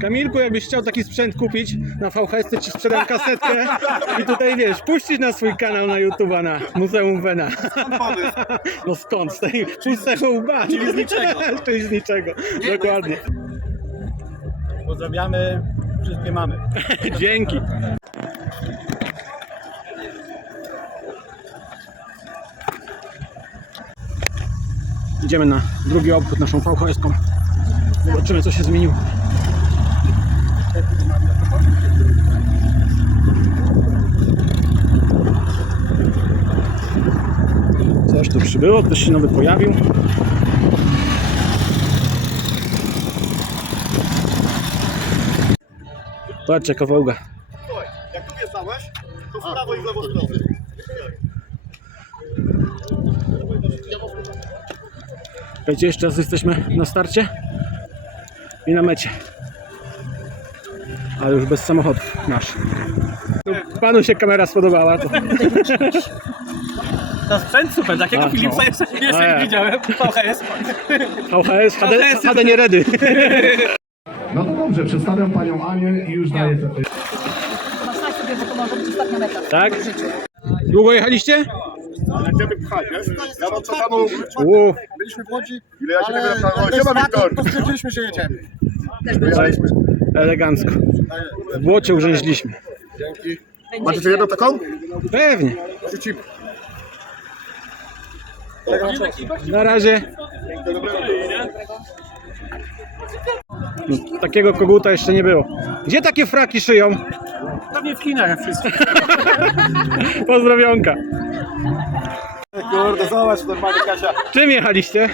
Kamilku, jakbyś chciał taki sprzęt kupić na VHS, to ci sprzedam kasetkę i tutaj wiesz, puścić na swój kanał na YouTube'a na Muzeum Wena. No skąd? Z tej pustego łba. Czyli z niczego. Czyli z niczego, dokładnie. Pozdrawiamy wszystkie mamy. Dzięki. Idziemy na drugi obchód naszą VHS-ką. Zobaczymy co się zmieniło. Coś tu przybyło, ktoś się nowy pojawił. Patrzcie, kawołga. Jak tu wjeżdżałeś, to w prawo i w lewo stronę. Jeszcze raz jesteśmy na starcie i na mecie. Ale już bez samochodów nasz. Panu się kamera spodobała. To... To sprzęt super, takiego A, no. Jeszcze, jeszcze nie widziałem. VHS. VHS, HD, HD nie redy. No to dobrze, przedstawiam panią Anię i już daję. Masz sobie, bo to może być ostatnia meta. Tak? Długo jechaliście? Będziemy pchać, nie? Ja mam co panu... Byliśmy w Łodzi, ile ja się będę ale Siema Wiktor! To stwierdziliśmy, że jedziemy. Elegancko. W błocie urzęźliśmy. Dzięki. Macie jedną taką? Pewnie. Na razie. No, takiego koguta jeszcze nie było. Gdzie takie fraki szyją? Pewnie w Chinach jak wszystko. Pozdrowionka. Kurde, zobacz normalnie Kasia. Czym jechaliście?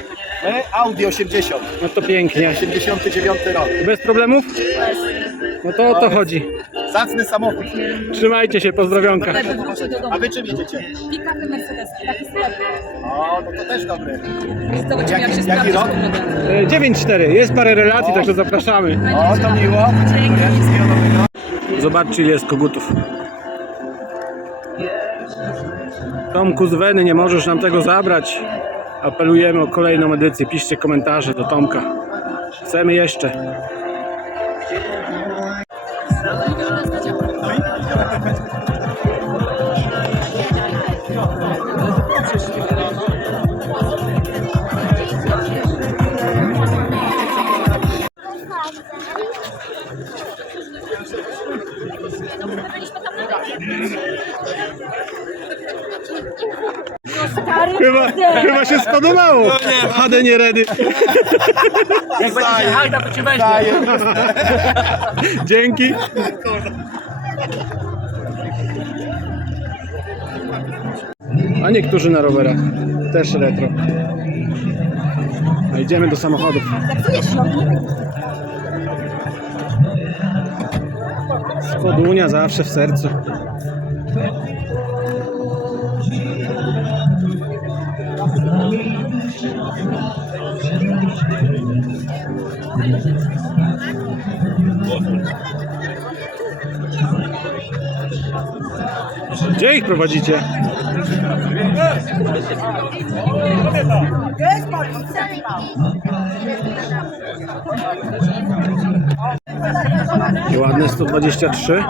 My Audi 80, No to pięknie. 89 rok. Bez problemów? No to o to chodzi. Zacny samochód. Trzymajcie się, pozdrowionka. A wy czym jedziecie? Pick-upy taki sklep. O, no to też dobry. Zobaczymy jak się Jaki sprawdzi rok? pogoda. E, 9-4. Jest parę relacji, także zapraszamy. O, to miło. Wszystkiego. Zobaczcie ile jest kogutów. Tomku z Weny, nie możesz nam tego zabrać. Apelujemy o kolejną edycję. Piszcie komentarze do Tomka. Chcemy jeszcze. Chyba, chyba się spodobało. HD nie ready. Jak będzie hajda, to cię weźmie. Dzięki. A niektórzy na rowerach. Też retro. A idziemy do samochodów. Spodunia zawsze w sercu. Gdzie ich prowadzicie? Jakie ładne 123.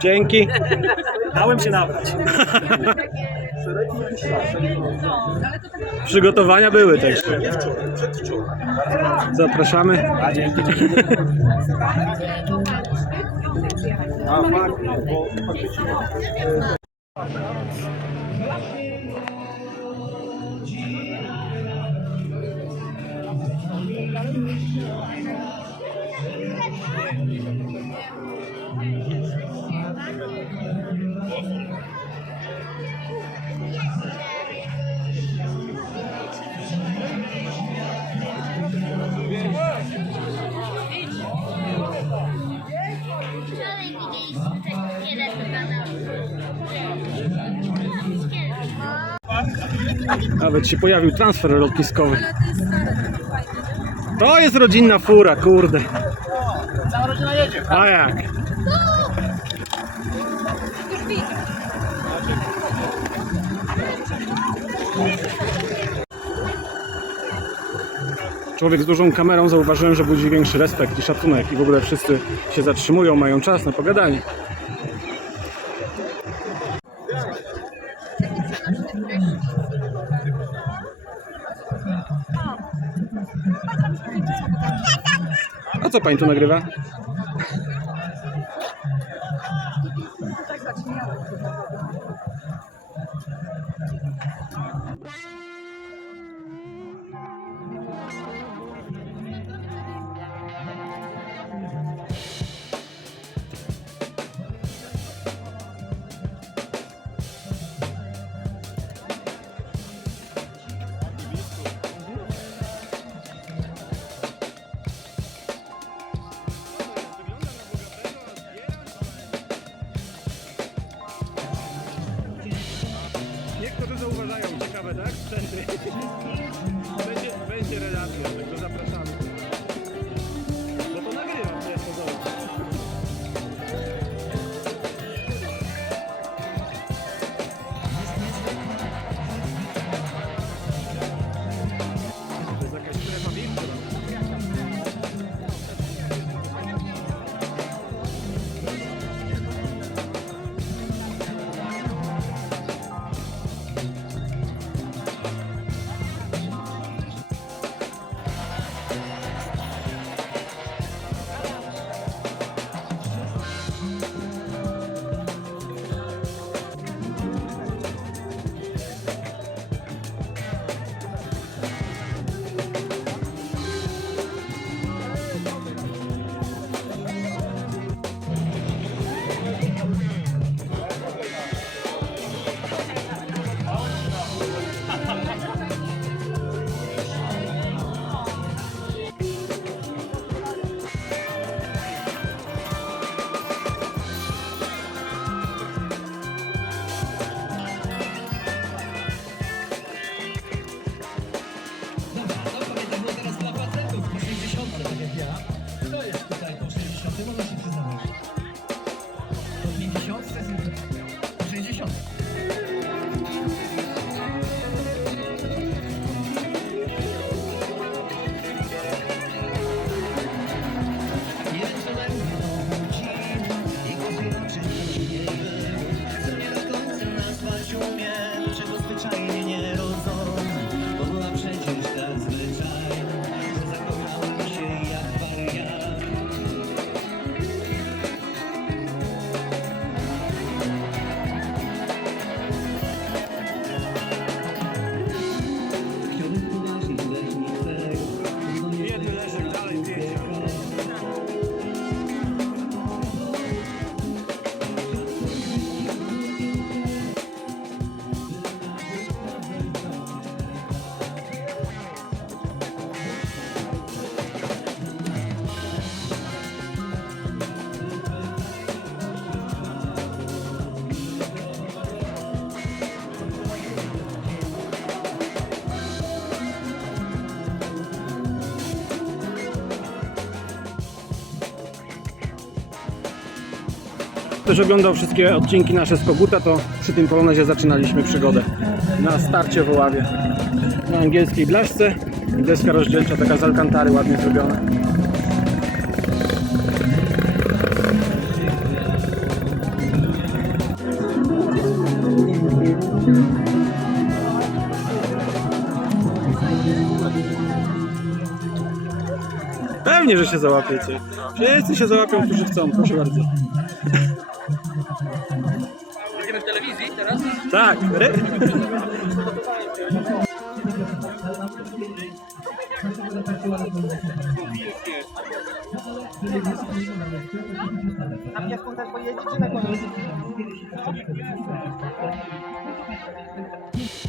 Dzięki. Dałem się nabrać. Przygotowania były też. Zapraszamy. Wczoraj 啊！马里奥，马里奥。Nawet się pojawił transfer lotniskowy. To jest rodzinna fura, kurde. Cała rodzina jedzie. A jak? Człowiek z dużą kamerą zauważyłem, że budzi większy respekt i szacunek i w ogóle wszyscy się zatrzymują, mają czas na pogadanie. A co pani tu nagrywa? Ktoś oglądał wszystkie odcinki nasze z Koguta, to przy tym polonezie zaczynaliśmy przygodę. Na starcie w Oławie. Na angielskiej blaszce. i Deska rozdzielcza, taka z alkantary ładnie zrobiona. Pewnie, że się załapiecie. Wszyscy się załapią, którzy chcą, proszę bardzo. Będziemy w telewizji teraz? Tak. Re...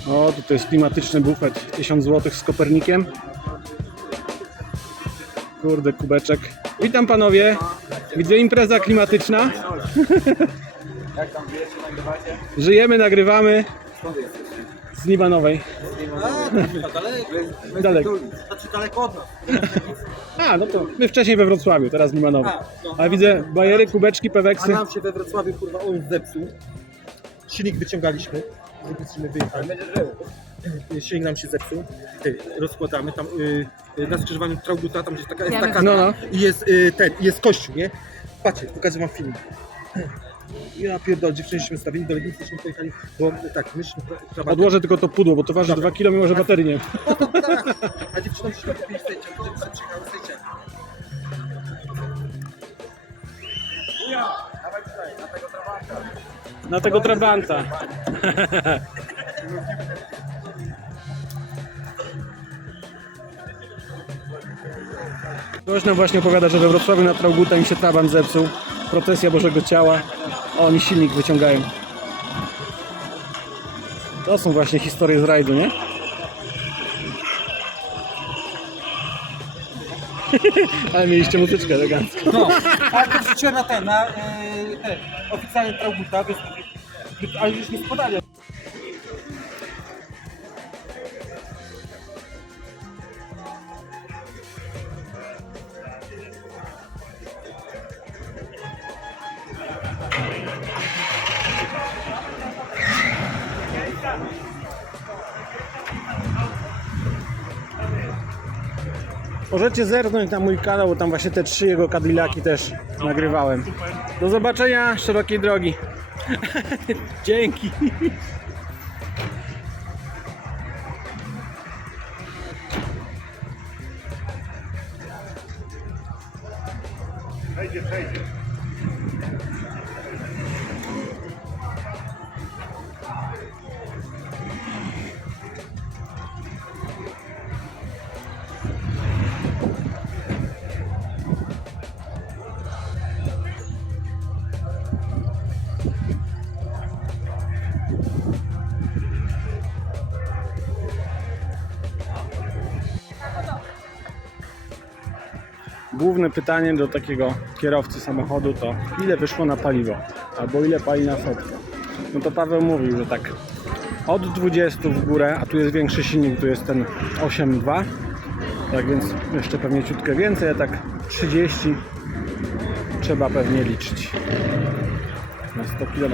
O, tutaj jest klimatyczny bufet. 1000 zł z Kopernikiem. Kurde, kubeczek. Witam panowie. Widzę impreza klimatyczna. Jak tam wiecie, nagrywacie? Żyjemy, nagrywamy. Skąd jesteście? Z Libanowej. Daleko. Znaczy daleko od nas. A, no to my wcześniej we Wrocławiu, teraz w Libanowej. Ale widzę bajery, kubeczki, A peweksy. nam się we Wrocławiu kurwa on zepsuł. Silnik wyciągaliśmy. Żebyśmy wyjechali. Silnik nam się zepsuł. Ty, rozkładamy tam y, y, na skrzyżowaniu Trauguta, tam gdzie taka jest taka No, no. i jest y, ten, i jest kościół, nie? Patrzcie, pokażę wam film. Ja pierdolę, dziewczyny się stawili, do Legnicy żeśmy pojechali, bo tak, myśmy tra- Odłożę tylko to pudło, bo to waży 2 kg, mimo że baterii nie. A dziewczynom się kupić sejcie, żeby przyjechały sejcie. Na tego trabanta. Ktoś nam właśnie opowiada, że we Wrocławiu na Trauguta im się trabant zepsuł. Procesja Bożego Ciała. Oni silnik wyciągają. To są właśnie historie z rajdu, nie? Ale mieliście muzyczkę elegancką. No, ale to wrzuciłem na ten, na y, ten, oficjalny Trauguta, więc, ale już nie podali. Możecie zerknąć na mój kanał, bo tam właśnie te trzy jego Cadillaki też nagrywałem. Do zobaczenia, szerokiej drogi. Dzięki. Główne pytanie do takiego kierowcy samochodu to ile wyszło na paliwo, albo ile pali na setkę. No to Paweł mówił, że tak od 20 w górę, a tu jest większy silnik, tu jest ten 8.2, tak więc jeszcze pewnie ciutkę więcej, a tak 30 trzeba pewnie liczyć na 100 km.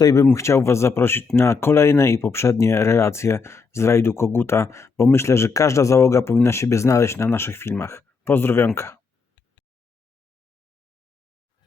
Tutaj bym chciał Was zaprosić na kolejne i poprzednie relacje z rajdu Koguta, bo myślę, że każda załoga powinna siebie znaleźć na naszych filmach. Pozdrowionka.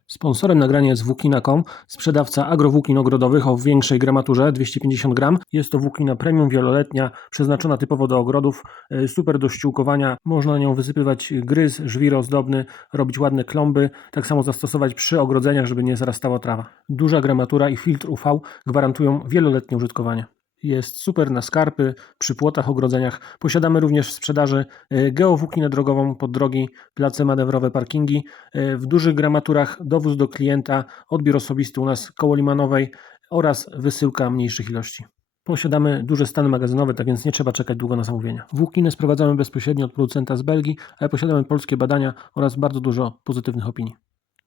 Sponsorem nagrania jest Włókina.com, sprzedawca agrowłókin ogrodowych o większej gramaturze 250 gram. Jest to włókina premium wieloletnia, przeznaczona typowo do ogrodów, e, super do ściółkowania. Można na nią wysypywać gryz, żwir ozdobny, robić ładne klomby, tak samo zastosować przy ogrodzeniach, żeby nie zarastała trawa. Duża gramatura i filtr UV gwarantują wieloletnie użytkowanie. Jest super na skarpy, przy płotach, ogrodzeniach. Posiadamy również w sprzedaży e, geowłókinę drogową pod drogi, place manewrowe, parkingi. E, W dużych gramaturach dowóz do klienta, odbiór osobisty u nas koło Limanowej oraz wysyłka mniejszych ilości. Posiadamy duże stany magazynowe, tak więc nie trzeba czekać długo na zamówienia. Włókiny sprowadzamy bezpośrednio od producenta z Belgii, ale posiadamy polskie badania oraz bardzo dużo pozytywnych opinii.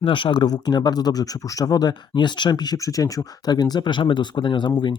Nasza agrowłókina bardzo dobrze przepuszcza wodę, nie strzępi się przy cięciu, tak więc zapraszamy do składania zamówień